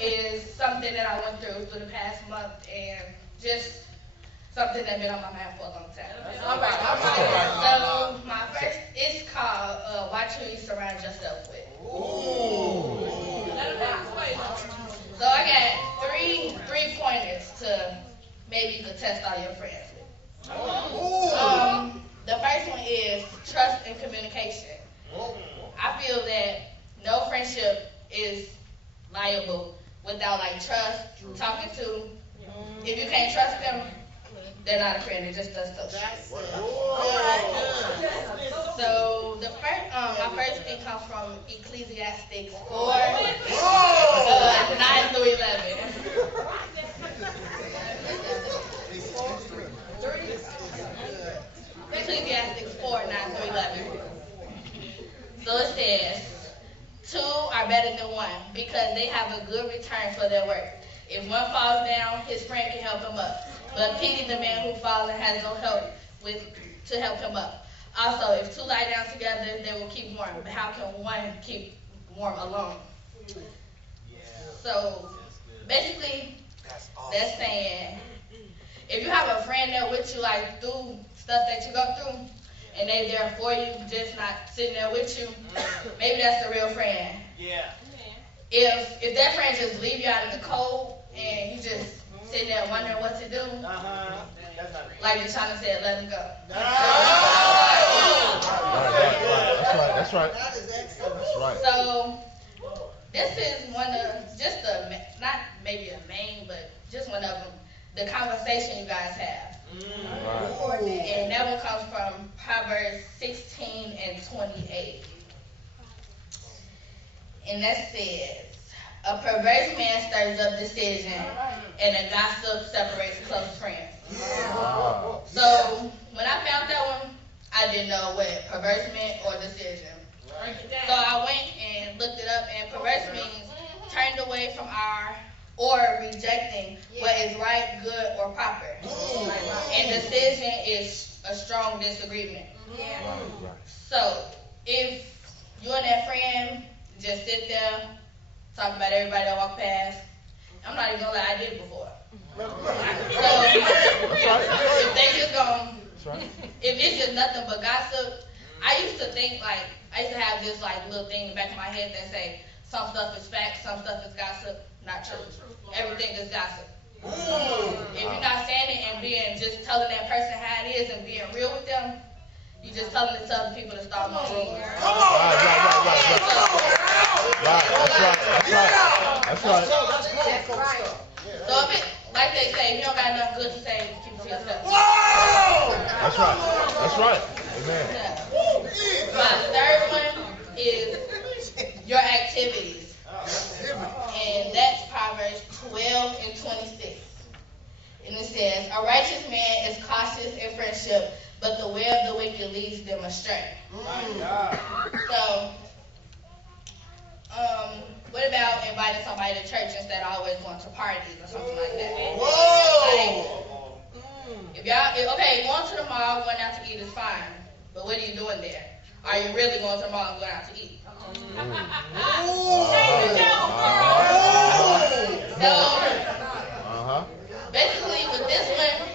is something that I went through the past month, and just something that's been on my mind for a long time. All right. So my first is called "Watch Who You Surround Yourself With." Ooh. So I got three pointers to maybe you could test all your friends with. The first one is trust and communication. I feel that no friendship is liable without like trust, talking to. If you can't trust them, they're not a friend. It just does stuff. So the first, my first thing comes from Ecclesiastes 4, 9 through 11. Ecclesiastes 4, 9 through 11. So it says, 2 are better than 1 because they have a good return for their work. If one falls down, his friend can help him up. But pity the man who falls and has no help to help him up. Also, if 2 lie down together, they will keep warm. But how can one keep warm alone? So basically, that's saying if you have a friend there with you, like through stuff that you go through, and they there for you, just not sitting there with you, maybe that's the real friend. Yeah. If that friend just leave you out in the cold and you just sitting there wondering what to do, like Deshauna said, let them go. That's right. So this is one of just not maybe a main, but just one of them. The conversation you guys have. And that one comes from Proverbs 16 and 28. And that says, a perverse man stirs up decision, and a gossip separates close friends. So when I found that one, I didn't know what perverse meant or decision. So I went and looked it up, and perverse means turned away from or rejecting what is right, good, or proper. And decision is a strong disagreement. So if you and that friend just sit there, talk about everybody that walk past, I'm not even gonna lie, I did it before. So if they just if it's just nothing but gossip, I used to think like, I used to have this like little thing in the back of my head that say, some stuff is fact, some stuff is gossip. Not true. Everything is gossip. If you're not saying it and being just telling that person how it is and being real with them, you just telling it to other people to start more rumors. That's right. So if it, like they say, if you don't got nothing good to say, keep it to yourself. That's right. Amen. My third one is your activities. And that's Proverbs 12 and 26. And it says, a righteous man is cautious in friendship, but the way of the wicked leads them astray. So, what about inviting somebody to church instead of always going to parties or something like that? If y'all, okay, going to the mall, going out to eat is fine, but what are you doing there? Are you really going to the mall and going out to eat? Basically, with this one,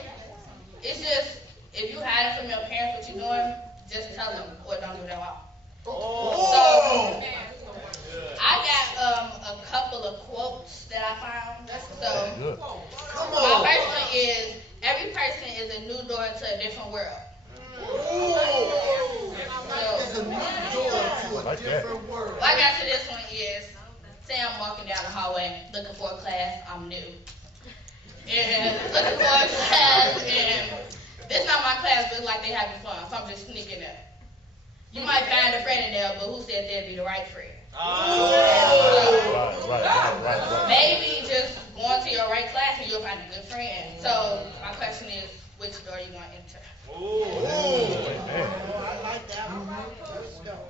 it's just if you hide it from your parents what you're doing, just tell them or don't do it at all. So I got a couple of quotes that I found. So my first one is, every person is a new door to a different world. What I got to this one is, say I'm walking down the hallway looking for a class, I'm new. And looking for a class, and this not my class, but it's like they having fun, so I'm just sneaking there. You might find a friend in there, but who said they'd be the right friend? Maybe just going to your right class and you'll find a good friend. So my question is, which door you want to enter? I like that one.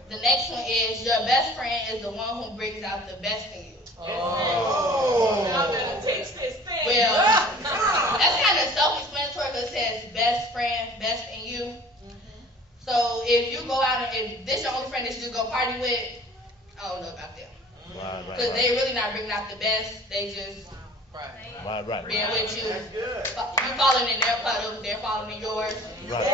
The next one is, your best friend is the one who brings out the best in you. I better teach this thing. Well, that's kind of self-explanatory because it says best friend, best in you. So if you go out and if this your only friend that you just go party with, I don't know about them. Because they really not bringing out the best. They just Right. being with you. You falling in their puddle, they're falling in yours. Right.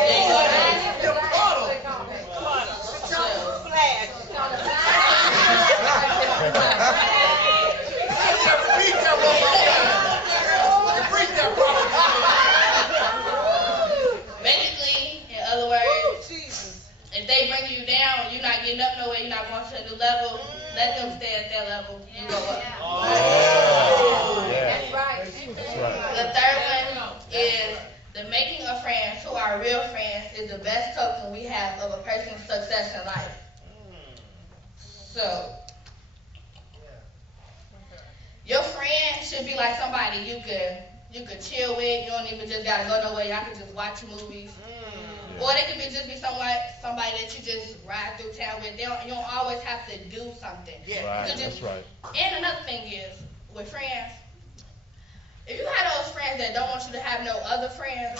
Basically, in other words, if they bring you down, you're not getting up nowhere, you're not going to a new level, let them stay at their level, you go up. Yeah. That's right. The third one is the making of friends who are real friends is the best token we have of a person's success in life. So, your friend should be like somebody you could chill with. You don't even just gotta go nowhere. Y'all can just watch movies. Or they could just be somebody that you just ride through town with. You don't always have to do something. Right. That's right. And another thing is, with friends, if you have those friends that don't want you to have no other friends,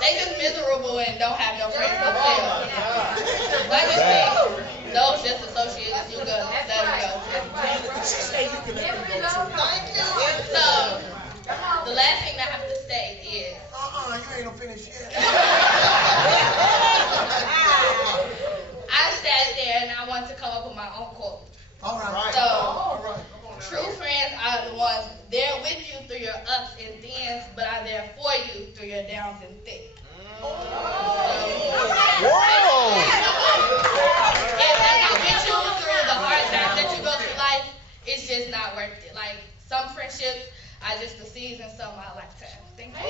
they just miserable and don't have no friends themselves. But just think, those just associates, you go, let them go. So, the last thing I have to say is, you ain't finished yet. I sat there and I wanted to come up with my own quote. All right. So, true friends are the ones there with you through your ups and downs, but are there for you through your downs and thick. Whoa! If they don't get you through the hard times that you go through life, it's just not worth it. Like, some friendships are just a season, some are a lifetime. Thank you.